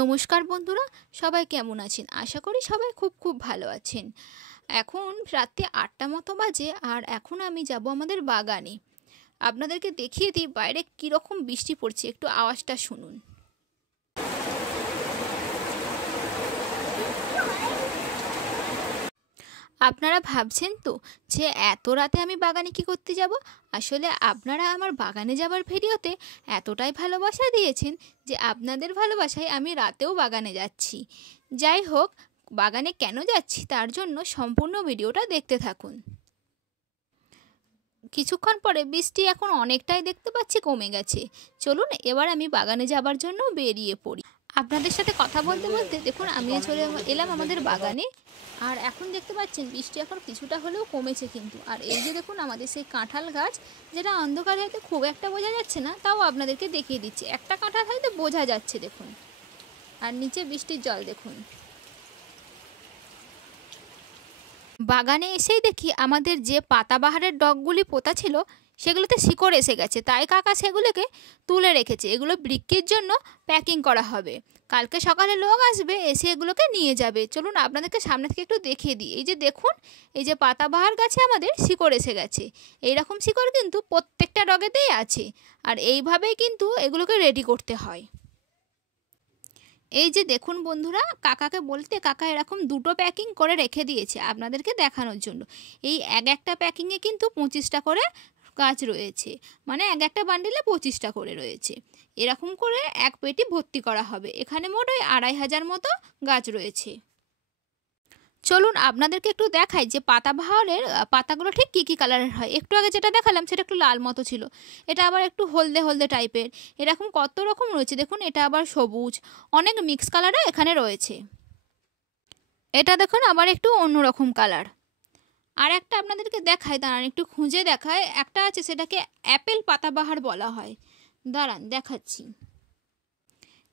নমস্কার বন্ধুরা, সবাই কেমন আছেন? আশা করি সবাই খুব খুব ভালো আছেন। এখন রাত্রি ৮টা মতো বাজে আর এখন আমি যাব আমাদের বাগানে। আপনাদেরকে দেখিয়ে দিই বাইরে কীরকম বৃষ্টি পড়ছে, একটু আওয়াজটা শুনুন। আপনারা ভাবছেন তো যে এত রাতে আমি বাগানে কি করতে যাব? আসলে আপনারা আমার বাগানে যাবার ভিডিওতে এতটাই ভালোবাসা দিয়েছেন যে আপনাদের ভালোবাসায় আমি রাতেও বাগানে যাচ্ছি। যাই হোক, বাগানে কেন যাচ্ছি তার জন্য সম্পূর্ণ ভিডিওটা দেখতে থাকুন। কিছুক্ষণ পরে বৃষ্টি এখন অনেকটাই দেখতে পাচ্ছি কমে গেছে। চলুন এবার আমি বাগানে যাবার জন্য বেরিয়ে পড়ি। আপনাদের সাথে কথা বলতে বলতে দেখুন আমি চলে এলাম আমাদের বাগানে। আর এখন দেখতে পাচ্ছেন বৃষ্টি এখন কিছুটা হলেও কমেছে কিন্তু। আর এই যে দেখুন আমাদের সেই কাঁঠাল গাছ, যেটা অন্ধকারে হয়তো খুব একটা বোঝা যাচ্ছে না, তাও আপনাদেরকে দেখিয়ে দিচ্ছি। একটা কাঁঠাল হয়তো বোঝা যাচ্ছে দেখুন, আর নিচে বৃষ্টির জল দেখুন। বাগানে এসেই দেখি আমাদের যে পাতাবাহারের ডগগুলি পোতা ছিল সেগুলোতে শিকড় এসে গেছে, তাই কাকা সেগুলোকে তুলে রেখেছে। এগুলো বিক্রির জন্য প্যাকিং করা হবে। কালকে সকালে লোক আসবে, এসে এগুলোকে নিয়ে যাবে। চলুন আপনাদেরকে সামনে থেকে একটু দেখিয়ে দিই। এই যে দেখুন, এই যে পাতাবাহার গাছে আমাদের শিকড় এসে গেছে। এইরকম শিকড় কিন্তু প্রত্যেকটা ডগেতেই আছে, আর এইভাবেই কিন্তু এগুলোকে রেডি করতে হয়। এই যে দেখুন বন্ধুরা, কাকাকে বলতে কাকা এরকম দুটো প্যাকিং করে রেখে দিয়েছে আপনাদেরকে দেখানোর জন্য। এই একটা প্যাকিংয়ে কিন্তু 25টা করে গাছ রয়েছে, মানে একটা বান্ডিলে 25টা করে রয়েছে। এরকম করে এক পেটি ভর্তি করা হবে। এখানে মোট ওই 2500 মতো গাছ রয়েছে। চলুন আপনাদেরকে একটু দেখাই যে পাতাবাহারের পাতাগুলো ঠিক কী কী কালারের হয়। একটু আগে যেটা দেখালাম সেটা একটু লাল মতো ছিল, এটা আবার একটু হলদে হলদে টাইপের। এরকম কত রকম রয়েছে দেখুন, এটা আবার সবুজ, অনেক মিক্স কালারে এখানে রয়েছে। এটা দেখুন আবার একটু অন্যরকম কালার। আর একটা আপনাদেরকে দেখাই, দাঁড়ান একটু খুঁজে দেখায়। একটা আছে সেটাকে অ্যাপেল পাতাবাহার বলা হয়, দাঁড়ান দেখাচ্ছি।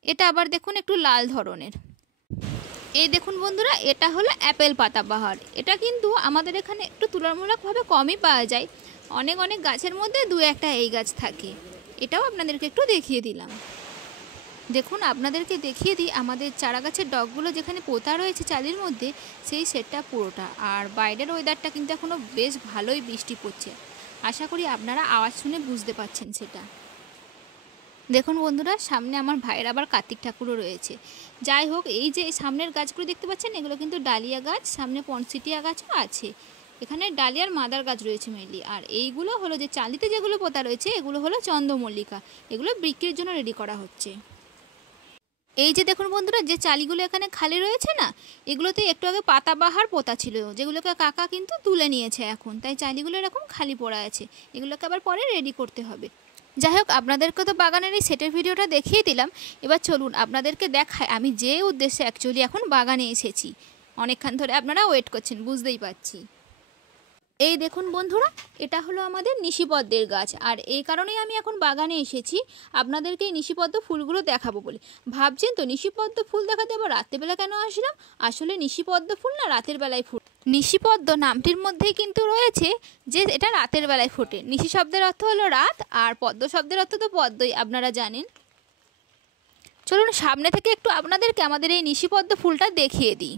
এটা আবার দেখুন একটু লাল ধরনের। এই দেখুন বন্ধুরা, এটা হলো অ্যাপেল পাতাবাহার। এটা কিন্তু আমাদের এখানে একটু তুলনামূলকভাবে কমই পাওয়া যায়। অনেক অনেক গাছের মধ্যে দু একটা এই গাছ থাকে। এটাও আপনাদেরকে একটু দেখিয়ে দিলাম। দেখুন আপনাদেরকে দেখিয়ে দিই আমাদের চারা গাছের ডগগুলো যেখানে পোতা রয়েছে চালির মধ্যে, সেই সেটটা পুরোটা। আর বাইরের ওয়েদারটা কিন্তু এখনও বেশ ভালোই বৃষ্টি পড়ছে। আশা করি আপনারা আওয়াজ শুনে বুঝতে পারছেন সেটা। দেখুন বন্ধুরা, সামনে আমার ভাইয়ের আবার কার্তিক ঠাকুরও রয়েছে। যাই হোক, এই যে সামনের গাছগুলো দেখতে পাচ্ছেন এগুলো কিন্তু ডালিয়া গাছ, সামনে পনসিটিয়া গাছও আছে। এখানে ডালিয়ার মাদার গাছ রয়েছে মেনলি। আর এইগুলো হলো যে চালিতে যেগুলো পোতা রয়েছে এগুলো হলো চন্দ্রমল্লিকা, এগুলো বিক্রির জন্য রেডি করা হচ্ছে। এই যে দেখুন বন্ধুরা, যে চালিগুলো এখানে খালি রয়েছে না, এগুলোতে একটু আগে পাতাবাহার পোতা ছিল, যেগুলোকে কাকা কিন্তু তুলে নিয়েছে এখন, তাই চালিগুলো এরকম খালি পড়ে আছে। এগুলোকে আবার পরে রেডি করতে হবে। যাই হোক, আপনাদেরকে তো বাগানের এই সেটের ভিডিওটা দেখিয়ে দিলাম। এবার চলুন আপনাদেরকে দেখায় আমি যে উদ্দেশ্যে অ্যাকচুয়ালি এখন বাগানে এসেছি। অনেকক্ষণ ধরে আপনারা ওয়েট করছেন বুঝতেই পারছি। এই দেখুন বন্ধুরা, এটা হলো আমাদের নিশিপদ্মের গাছ। আর এই কারণেই আমি এখন বাগানে এসেছি আপনাদেরকে এই নিশিপদ্ম ফুলগুলো দেখাবো বলে। ভাবছেন তো নিশিপদ্ম ফুল দেখাতে আবার রাত্রেবেলা কেন আসলাম? আসলে নিশিপদ্ম ফুল না রাতের বেলায় ফুল। নিশিপদ্ম নামটির মধ্যেই কিন্তু রয়েছে যে এটা রাতের বেলায় ফোটে। নিশি শব্দের অর্থ হলো রাত, আর পদ্ম শব্দের অর্থ তো পদ্মই, আপনারা জানেন। চলুন সামনে থেকে একটু আপনাদেরকে আমাদের এই নিশিপদ্ম ফুলটা দেখিয়ে দিই।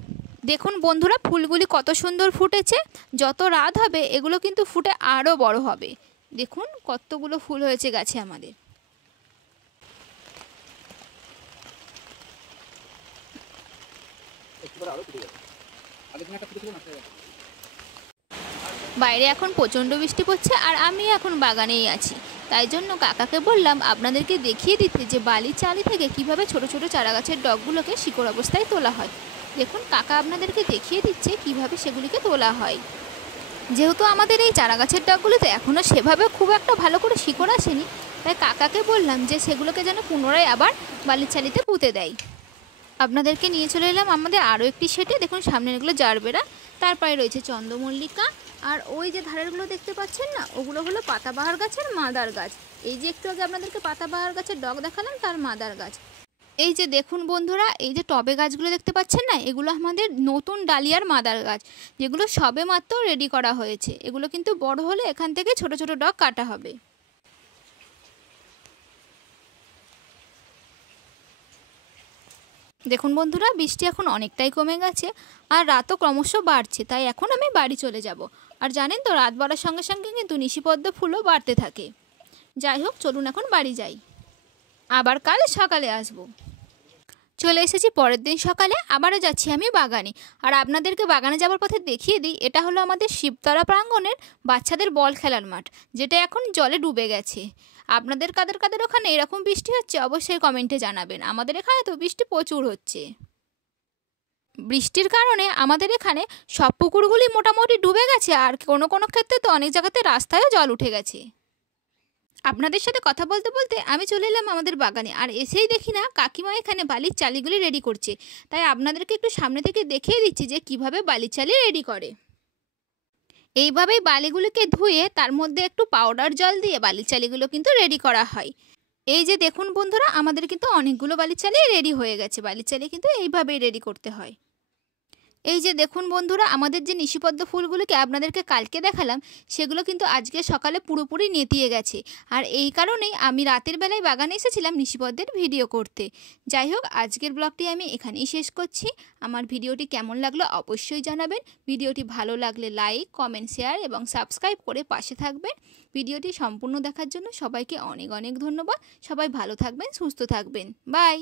দেখুন বন্ধুরা, ফুলগুলি কত সুন্দর ফুটেছে। যত রাত হবে এগুলো কিন্তু ফুটে আরও বড় হবে। দেখুন কতগুলো ফুল হয়েছে গাছে আমাদের। বাইরে এখন প্রচণ্ড বৃষ্টি পড়ছে আর আমি এখন বাগানেই আছি। তাই জন্য কাকাকে বললাম আপনাদেরকে দেখিয়ে দিতে যে বালির চালি থেকে কিভাবে ছোট ছোট চারা গাছের ডগগুলোকে শিকড় অবস্থায় তোলা হয়। দেখুন কাকা আপনাদেরকে দেখিয়ে দিচ্ছে কিভাবে সেগুলিকে তোলা হয়। যেহেতু আমাদের এই চারা গাছের ডগগুলোতে এখনও সেভাবে খুব একটা ভালো করে শিকড় আসেনি, তাই কাকাকে বললাম যে সেগুলোকে যেন পুনরায় আবার বালির চালিতে পুঁতে দেয়। আপনাদেরকে নিয়ে চলে এলাম আমাদের আরও একটি সেটে। দেখুন সামনের এগুলো জারবেরা, তারপরে রয়েছে চন্দ্রমল্লিকা, আর ওই যে ধারেরগুলো দেখতে পাচ্ছেন না, ওগুলো হলো পাতাবাহার গাছের মাদার গাছ। এই যে একটু আগে আপনাদেরকে পাতাবাহার গাছের ডগ দেখালাম, তার মাদার গাছ। এই যে দেখুন বন্ধুরা, এই যে টবে গাছগুলো দেখতে পাচ্ছেন না, এগুলো আমাদের নতুন ডালিয়ার মাদার গাছ, যেগুলো সবে মাত্র রেডি করা হয়েছে। এগুলো কিন্তু বড় হলে এখান থেকে ছোট ছোট ডগ কাটা হবে। দেখুন বন্ধুরা, বৃষ্টি এখন অনেকটাই কমে গেছে আর রাতও ক্রমশ বাড়ছে, তাই এখন আমি বাড়ি চলে যাব। আর জানেন তো, রাত বাড়ার সঙ্গে সঙ্গে কিন্তু নিশিপদ্ম ফুলও বাড়তে থাকে। যাই হোক, চলুন এখন বাড়ি যাই, আবার কাল সকালে আসব। চলে এসেছি পরের দিন সকালে, আবারও যাচ্ছি আমি বাগানে। আর আপনাদেরকে বাগানে যাওয়ার পথে দেখিয়ে দিই, এটা হলো আমাদের শিবতলা প্রাঙ্গণের বাচ্চাদের বল খেলার মাঠ, যেটা এখন জলে ডুবে গেছে। আপনাদের কাদের কাদের ওখানে এরকম বৃষ্টি হচ্ছে অবশ্যই কমেন্টে জানাবেন। আমাদের এখানে তো বৃষ্টি প্রচুর হচ্ছে। বৃষ্টির কারণে আমাদের এখানে সব পুকুরগুলি মোটামুটি ডুবে গেছে, আর কোনো কোনো ক্ষেত্রে তো অনেক জায়গাতে রাস্তায়ও জল উঠে গেছে। আপনাদের সাথে কথা বলতে বলতে আমি চলে এলাম আমাদের বাগানে, আর এসেই দেখি না কাকিমা এখানে বালির চালিগুলি রেডি করছে। তাই আপনাদেরকে একটু সামনে থেকে দেখিয়ে দিচ্ছি যে কিভাবে বালির চালি রেডি করে। এইভাবেই বালিগুলিকে ধুয়ে তার মধ্যে একটু পাউডার জল দিয়ে বালির চালিগুলো কিন্তু রেডি করা হয়। এই যে দেখুন বন্ধুরা, আমাদের কিন্তু অনেকগুলো বালির চালি রেডি হয়ে গেছে। বালির চালি কিন্তু এইভাবেই রেডি করতে হয়। এই যে দেখুন বন্ধুরা, আমাদের যে নিশিপদ্ম ফুলগুলোকে আপনাদেরকে কালকে দেখালাম, সেগুলো কিন্তু আজকে সকালে পুরোপুরি নেতিয়ে গেছে। আর এই কারণেই আমি রাতের বেলায় বাগানে এসেছিলাম নিশিপদ্মের ভিডিও করতে। যাই হোক, আজকের ব্লগটি আমি এখানেই শেষ করছি। আমার ভিডিওটি কেমন লাগলো অবশ্যই জানাবেন। ভিডিওটি ভালো লাগলে লাইক, কমেন্ট, শেয়ার এবং সাবস্ক্রাইব করে পাশে থাকবেন। ভিডিওটি সম্পূর্ণ দেখার জন্য সবাইকে অনেক অনেক ধন্যবাদ। সবাই ভালো থাকবেন, সুস্থ থাকবেন। বাই।